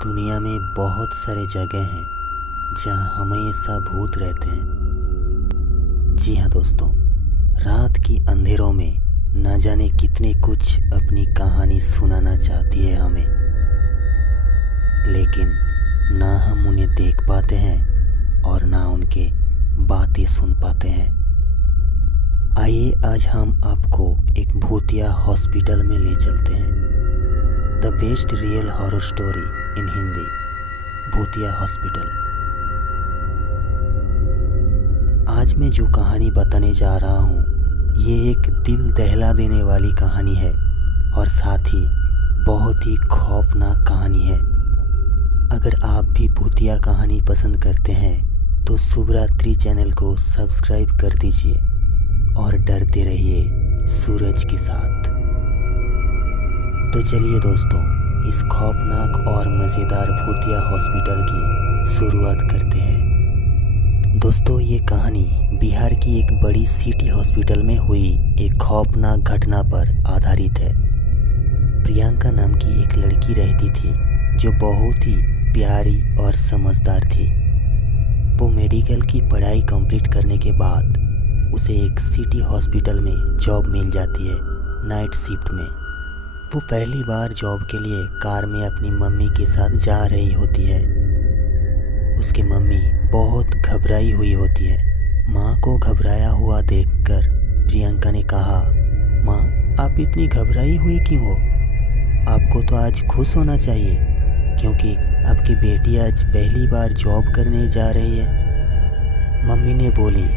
दुनिया में बहुत सारे जगह हैं जहां हमेशा भूत रहते हैं। जी हाँ दोस्तों, रात की अंधेरों में न जाने कितने कुछ अपनी कहानी सुनाना चाहती है हमें, लेकिन ना हम उन्हें देख पाते हैं और ना उनके बातें सुन पाते हैं। आइए आज हम आपको एक भूतिया हॉस्पिटल में ले चलते हैं। The best real horror story in Hindi, भूतिया हॉस्पिटल। आज मैं जो कहानी बताने जा रहा हूँ ये एक दिल दहला देने वाली कहानी है और साथ ही बहुत ही खौफनाक कहानी है। अगर आप भी भूतिया कहानी पसंद करते हैं तो शुभरात्रि चैनल को सब्सक्राइब कर दीजिए और डरते रहिए सूरज के साथ। तो चलिए दोस्तों, इस खौफनाक और मज़ेदार भूतिया हॉस्पिटल की शुरुआत करते हैं। दोस्तों, ये कहानी बिहार की एक बड़ी सिटी हॉस्पिटल में हुई एक खौफनाक घटना पर आधारित है। प्रियंका नाम की एक लड़की रहती थी जो बहुत ही प्यारी और समझदार थी। वो मेडिकल की पढ़ाई कंप्लीट करने के बाद उसे एक सिटी हॉस्पिटल में जॉब मिल जाती है, नाइट शिफ्ट में। वो पहली बार जॉब के लिए कार में अपनी मम्मी के साथ जा रही होती है। उसकी मम्मी बहुत घबराई हुई होती है। माँ को घबराया हुआ देखकर प्रियंका ने कहा, माँ आप इतनी घबराई हुई क्यों हो? आपको तो आज खुश होना चाहिए क्योंकि आपकी बेटी आज पहली बार जॉब करने जा रही है। मम्मी ने बोली,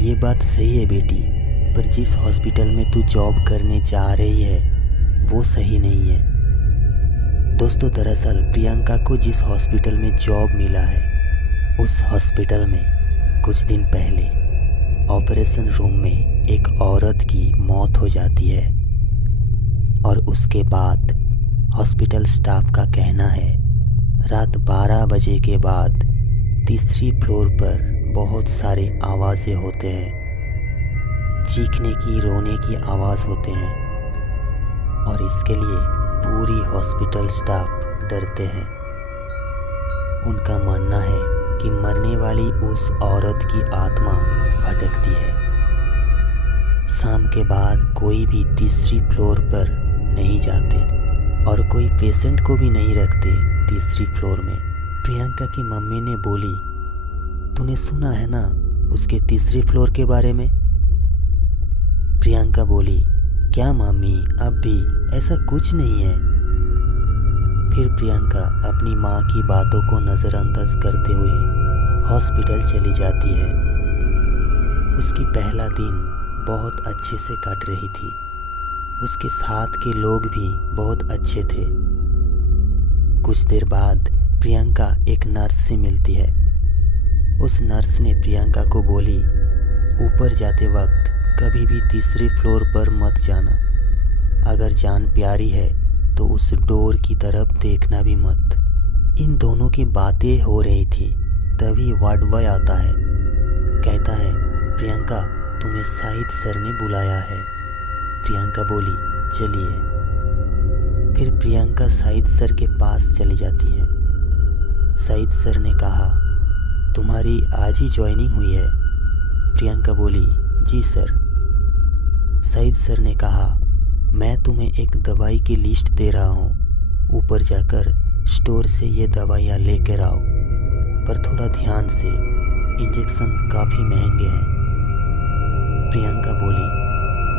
ये बात सही है बेटी, पर जिस हॉस्पिटल में तू जॉब करने जा रही है वो सही नहीं है। दोस्तों, दरअसल प्रियंका को जिस हॉस्पिटल में जॉब मिला है उस हॉस्पिटल में कुछ दिन पहले ऑपरेशन रूम में एक औरत की मौत हो जाती है और उसके बाद हॉस्पिटल स्टाफ का कहना है रात 12 बजे के बाद तीसरी फ्लोर पर बहुत सारे आवाज़ें होते हैं, चीखने की, रोने की आवाज़ होते हैं और इसके लिए पूरी हॉस्पिटल स्टाफ डरते हैं। उनका मानना है कि मरने वाली उस औरत की आत्मा भटकती है। शाम के बाद कोई भी तीसरी फ्लोर पर नहीं जाते और कोई पेशेंट को भी नहीं रखते तीसरी फ्लोर में। प्रियंका की मम्मी ने बोली, तूने सुना है ना उसके तीसरी फ्लोर के बारे में? प्रियंका बोली, क्या मम्मी, अब भी ऐसा कुछ नहीं है। फिर प्रियंका अपनी माँ की बातों को नज़रअंदाज करते हुए हॉस्पिटल चली जाती है। उसकी पहला दिन बहुत अच्छे से कट रही थी। उसके साथ के लोग भी बहुत अच्छे थे। कुछ देर बाद प्रियंका एक नर्स से मिलती है। उस नर्स ने प्रियंका को बोली, ऊपर जाते वक्त कभी भी तीसरी फ्लोर पर मत जाना। अगर जान प्यारी है तो उस डोर की तरफ देखना भी मत। इन दोनों की बातें हो रही थी, तभी वार्ड बॉय आता है। कहता है, प्रियंका तुम्हें शाहिद सर ने बुलाया है। प्रियंका बोली, चलिए। फिर प्रियंका शाहिद सर के पास चली जाती है। शाहिद सर ने कहा, तुम्हारी आज ही ज्वाइनिंग हुई है? प्रियंका बोली, जी सर। शाहिद सर ने कहा, मैं तुम्हें एक दवाई की लिस्ट दे रहा हूँ, ऊपर जाकर स्टोर से ये दवाइयाँ लेकर आओ, पर थोड़ा ध्यान से, इंजेक्शन काफ़ी महंगे हैं। प्रियंका बोली,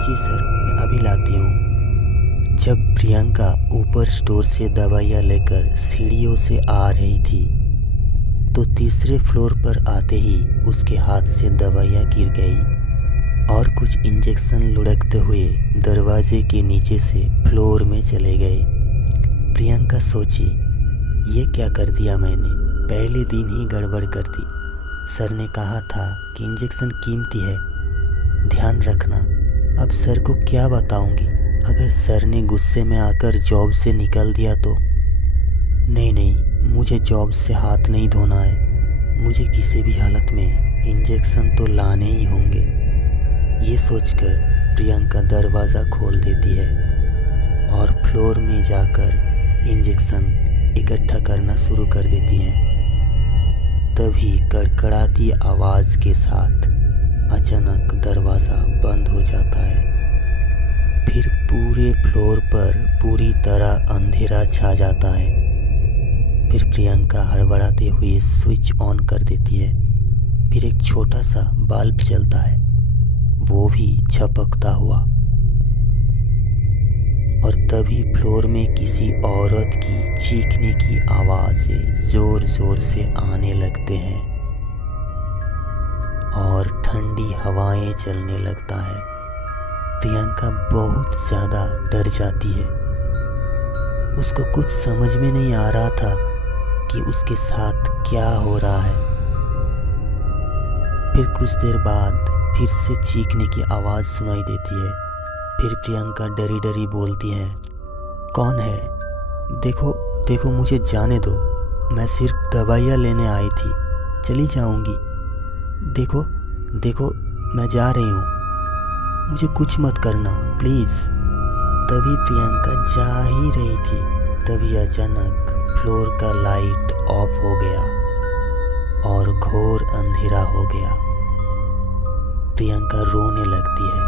जी सर, मैं अभी लाती हूँ। जब प्रियंका ऊपर स्टोर से दवाइयाँ लेकर सीढ़ियों से आ रही थी तो तीसरे फ्लोर पर आते ही उसके हाथ से दवाइयाँ गिर गई और कुछ इंजेक्शन लुढ़कते हुए दरवाजे के नीचे से फ्लोर में चले गए। प्रियंका सोची, ये क्या कर दिया मैंने, पहले दिन ही गड़बड़ कर दी। सर ने कहा था कि इंजेक्शन कीमती है, ध्यान रखना। अब सर को क्या बताऊंगी? अगर सर ने गुस्से में आकर जॉब से निकाल दिया तो? नहीं, मुझे जॉब से हाथ नहीं धोना है। मुझे किसी भी हालत में इंजेक्शन तो लाने ही होंगे। ये सोचकर प्रियंका दरवाज़ा खोल देती है और फ्लोर में जाकर इंजेक्शन इकट्ठा करना शुरू कर देती हैं। तभी कड़कड़ाती आवाज़ के साथ अचानक दरवाज़ा बंद हो जाता है। फिर पूरे फ्लोर पर पूरी तरह अंधेरा छा जाता है। फिर प्रियंका हड़बड़ाते हुए स्विच ऑन कर देती है। फिर एक छोटा सा बल्ब जलता है, वो भी झपकता हुआ। और तभी फ्लोर में किसी औरत की चीखने की आवाज़ें जोर जोर से आने लगते हैं और ठंडी हवाएं चलने लगता है। प्रियंका बहुत ज़्यादा डर जाती है। उसको कुछ समझ में नहीं आ रहा था कि उसके साथ क्या हो रहा है। फिर कुछ देर बाद फिर से चीखने की आवाज़ सुनाई देती है। फिर प्रियंका डरी डरी बोलती है, कौन है? देखो देखो, मुझे जाने दो, मैं सिर्फ दवाइयाँ लेने आई थी, चली जाऊंगी। देखो देखो, मैं जा रही हूँ, मुझे कुछ मत करना प्लीज़। तभी प्रियंका जा ही रही थी, तभी अचानक फ्लोर का लाइट ऑफ हो गया और घोर अंधेरा हो गया। प्रियंका रोने लगती है।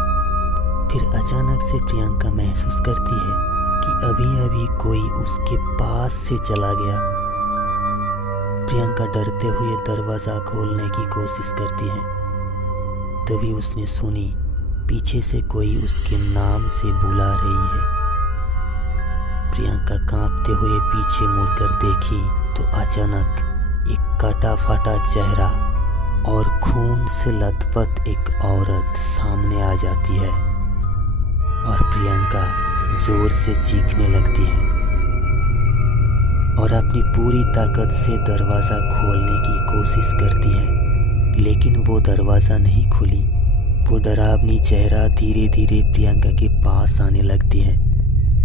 फिर अचानक से प्रियंका महसूस करती है कि अभी अभी कोई उसके पास से चला गया। प्रियंका डरते हुए दरवाज़ा खोलने की कोशिश करती है। तभी उसने सुनी पीछे से कोई उसके नाम से बुला रही है। प्रियंका कांपते हुए पीछे मुड़कर देखी तो अचानक एक कटा फटा चेहरा और खून से लथपथ एक औरत सामने आ जाती है और प्रियंका जोर से चीखने लगती है और अपनी पूरी ताकत से दरवाज़ा खोलने की कोशिश करती है, लेकिन वो दरवाज़ा नहीं खुली। वो डरावनी चेहरा धीरे धीरे प्रियंका के पास आने लगती है।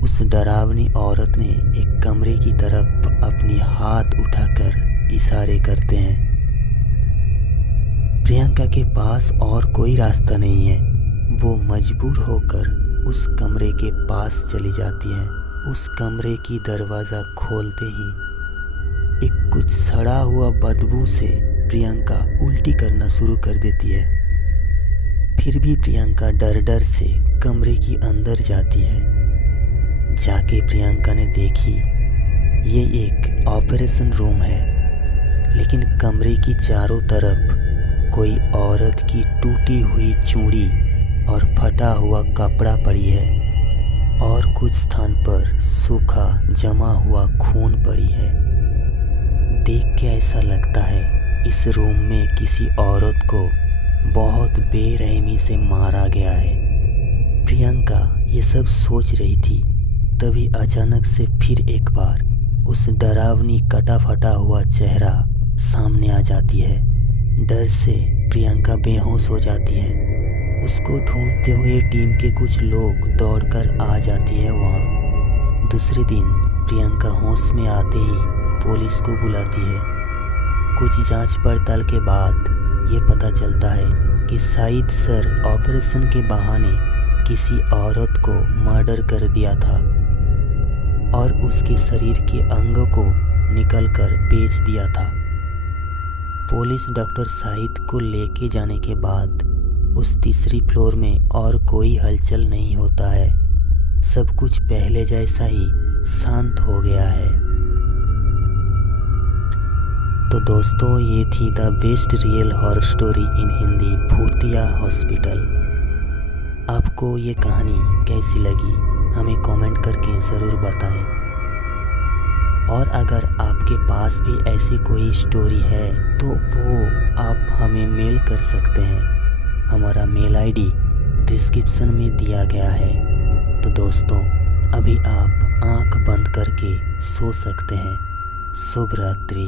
उस डरावनी औरत ने एक कमरे की तरफ अपनी हाथ उठाकर इशारे करते हैं। प्रियंका के पास और कोई रास्ता नहीं है। वो मजबूर होकर उस कमरे के पास चली जाती है। उस कमरे की दरवाज़ा खोलते ही एक कुछ सड़ा हुआ बदबू से प्रियंका उल्टी करना शुरू कर देती है। फिर भी प्रियंका डर डर से कमरे की अंदर जाती है। जाके प्रियंका ने देखी ये एक ऑपरेशन रूम है, लेकिन कमरे की चारों तरफ कोई औरत की टूटी हुई चूड़ी और फटा हुआ कपड़ा पड़ी है और कुछ स्थान पर सूखा जमा हुआ खून पड़ी है। देख के ऐसा लगता है इस रूम में किसी औरत को बहुत बेरहमी से मारा गया है। प्रियंका ये सब सोच रही थी, तभी अचानक से फिर एक बार उस डरावनी कटा फटा हुआ चेहरा सामने आ जाती है। डर से प्रियंका बेहोश हो जाती है। उसको ढूंढते हुए टीम के कुछ लोग दौड़कर आ जाती है वहाँ। दूसरे दिन प्रियंका होश में आते ही पुलिस को बुलाती है। कुछ जांच पड़ताल के बाद ये पता चलता है कि शायद सर ऑपरेशन के बहाने किसी औरत को मर्डर कर दिया था और उसके शरीर के अंगों को निकलकर बेच दिया था। पुलिस डॉक्टर शाहिद को लेके जाने के बाद उस तीसरी फ्लोर में और कोई हलचल नहीं होता है। सब कुछ पहले जैसा ही शांत हो गया है। तो दोस्तों, ये थी the best real horror story in Hindi, भूतिया हॉस्पिटल। आपको ये कहानी कैसी लगी हमें कमेंट करके ज़रूर बताएं। और अगर आपके पास भी ऐसी कोई स्टोरी है तो वो आप हमें मेल कर सकते हैं। हमारा मेल आईडी डिस्क्रिप्शन में दिया गया है। तो दोस्तों, अभी आप आंख बंद करके सो सकते हैं। शुभ रात्रि।